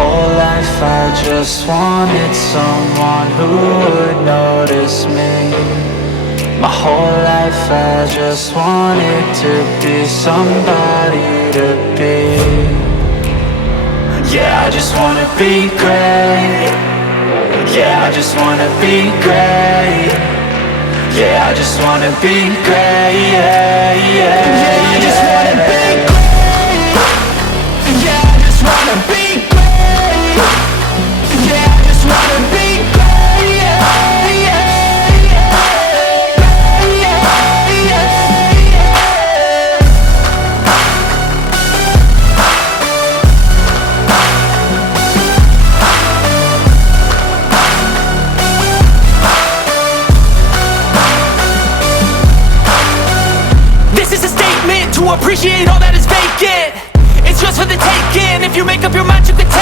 whole life I just wanted someone who would notice me. My whole life I just wanted to be somebody to be. Yeah, I just wanna be great. Yeah, I just wanna be great. Yeah, I just wanna be great. Yeah, yeah, yeah, I just wanna be great. Yeah, I just wanna be great. Yeah, I just wanna be great. Yeah, yeah, yeah, yeah, yeah, yeah. This is a statement to appreciate all that is vacant. It's just for the taking. If you make up your mind, you can take